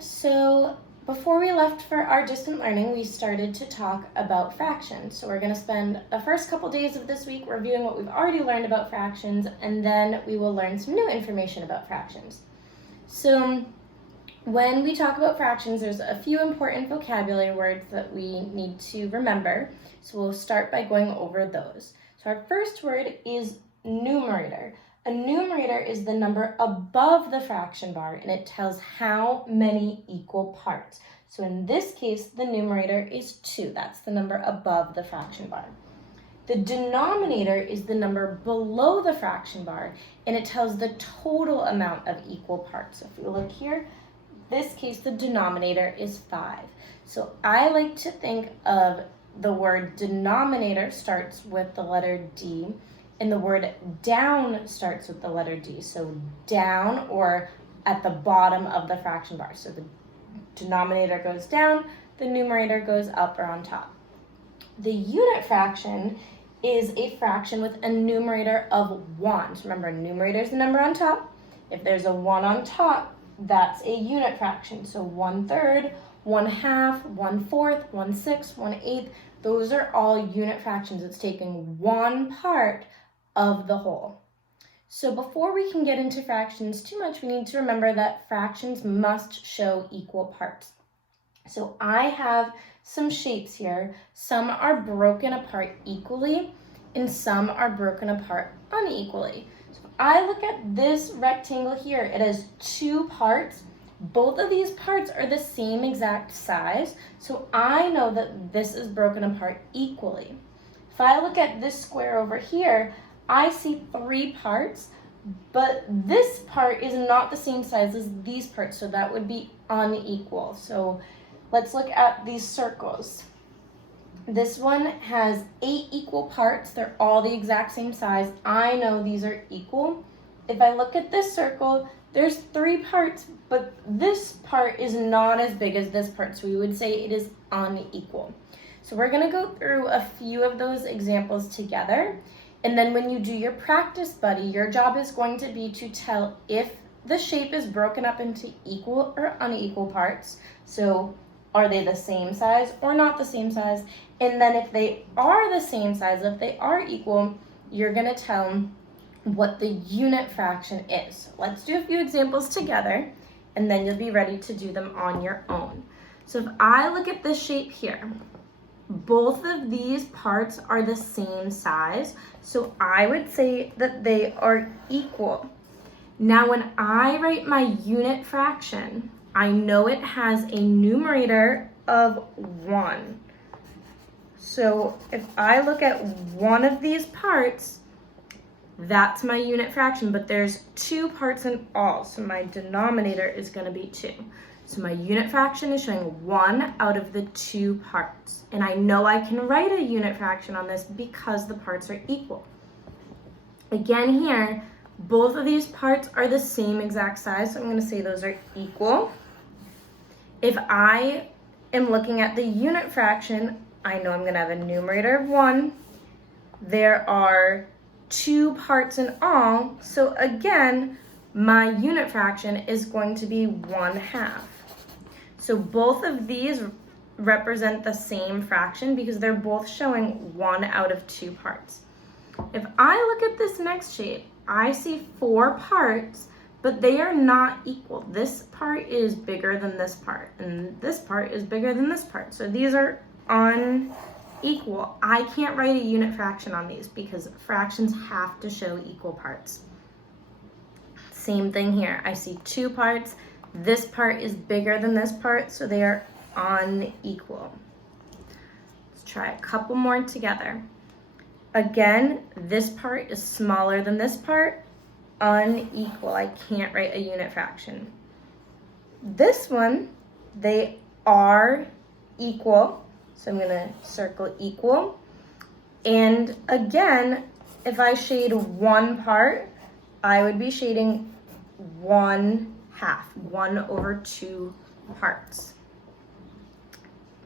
So before we left for our distant learning, we started to talk about fractions. So we're going to spend the first couple days of this week reviewing what we've already learned about fractions, and then we will learn some new information about fractions. So when we talk about fractions, there's a few important vocabulary words that we need to remember. So we'll start by going over those. So our first word is numerator. A numerator is the number above the fraction bar, and it tells how many equal parts. So in this case, the numerator is 2. That's the number above the fraction bar. The denominator is the number below the fraction bar, and it tells the total amount of equal parts. So if we look here, this case, the denominator is 5. So I like to think of the word denominator starts with the letter D, and the word down starts with the letter D. So down, or at the bottom of the fraction bar. So the denominator goes down, the numerator goes up or on top. The unit fraction is a fraction with a numerator of 1. So remember, numerator is the number on top. If there's a 1 on top, that's a unit fraction. So 1/3, 1/2, 1/4, 1/6, 1/8. Those are all unit fractions. It's taking one part of the whole. So before we can get into fractions too much, we need to remember that fractions must show equal parts. So I have some shapes here. Some are broken apart equally, and some are broken apart unequally. So if I look at this rectangle here, it has 2 parts. Both of these parts are the same exact size, so I know that this is broken apart equally. If I look at this square over here, I see 3 parts, but this part is not the same size as these parts, so that would be unequal. So let's look at these circles. This one has 8 equal parts. They're all the exact same size. I know these are equal. If I look at this circle, there's 3 parts, but this part is not as big as this part, so we would say it is unequal. So we're going to go through a few of those examples together. And then when you do your practice buddy, your job is going to be to tell if the shape is broken up into equal or unequal parts. So are they the same size or not the same size? And then if they are the same size, if they are equal, you're going to tell them what the unit fraction is. Let's do a few examples together, and then you'll be ready to do them on your own. So if I look at this shape here, both of these parts are the same size, so I would say that they are equal. Now when I write my unit fraction, I know it has a numerator of 1. So if I look at one of these parts, that's my unit fraction, but there's 2 parts in all, so my denominator is going to be 2. So my unit fraction is showing 1 out of the 2 parts. And I know I can write a unit fraction on this because the parts are equal. Again here, both of these parts are the same exact size, so I'm going to say those are equal. If I am looking at the unit fraction, I know I'm going to have a numerator of 1. There are 2 parts in all, so again, my unit fraction is going to be 1/2. So both of these represent the same fraction because they're both showing 1 out of 2 parts. If I look at this next shape, I see 4 parts, but they are not equal. This part is bigger than this part, and this part is bigger than this part. So these are unequal. I can't write a unit fraction on these because fractions have to show equal parts. Same thing here. I see 2 parts. This part is bigger than this part, so they are unequal. Let's try a couple more together. Again, this part is smaller than this part, unequal. I can't write a unit fraction. This one, they are equal, so I'm going to circle equal. And again, if I shade one part, I would be shading 1/2, 1/2 parts.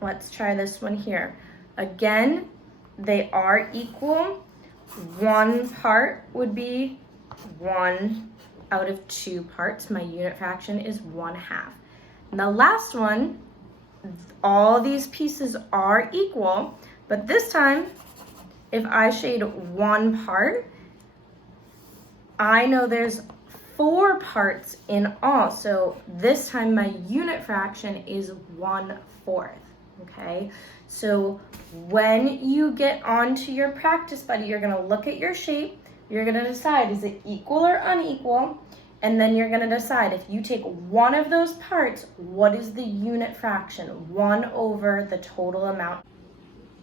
Let's try this one here. Again, they are equal. One part would be 1 out of 2 parts. My unit fraction is 1/2. And the last one, all these pieces are equal, but this time, if I shade one part, I know there's 4 parts in all. So this time my unit fraction is 1/4, okay? So when you get onto your practice buddy, you're gonna look at your shape, you're gonna decide, is it equal or unequal? And then you're gonna decide, if you take one of those parts, what is the unit fraction? 1 over the total amount.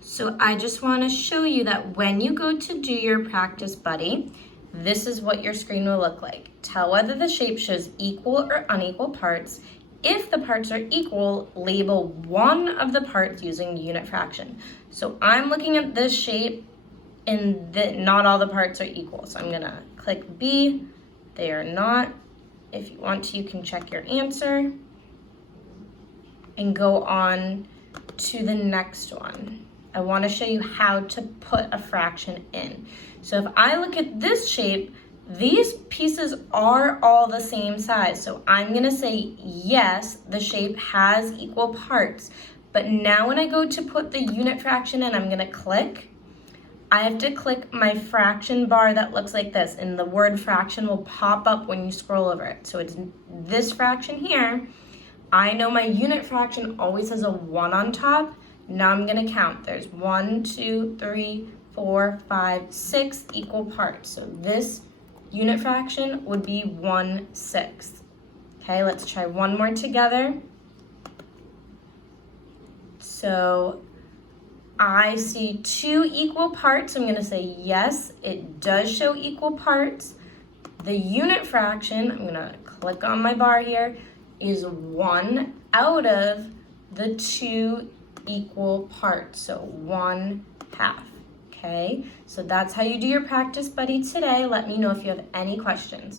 So I just wanna show you that when you go to do your practice buddy, this is what your screen will look like. Tell whether the shape shows equal or unequal parts. If the parts are equal, label one of the parts using unit fraction. So I'm looking at this shape and not all the parts are equal. So I'm gonna click B, they are not. If you want to, you can check your answer and go on to the next one. I want to show you how to put a fraction in. So if I look at this shape, these pieces are all the same size. So I'm going to say, yes, the shape has equal parts. But now when I go to put the unit fraction in, I'm going to click. I have to click my fraction bar that looks like this, and the word fraction will pop up when you scroll over it. So it's this fraction here. I know my unit fraction always has a 1 on top. Now I'm gonna count. There's 1, 2, 3, 4, 5, 6 equal parts. So this unit fraction would be 1/6. Okay, let's try one more together. So I see 2 equal parts. I'm gonna say yes, it does show equal parts. The unit fraction, I'm gonna click on my bar here, is 1 out of the 2 equal parts, so 1/2. Okay, so that's how you do your practice buddy today. Let me know if you have any questions.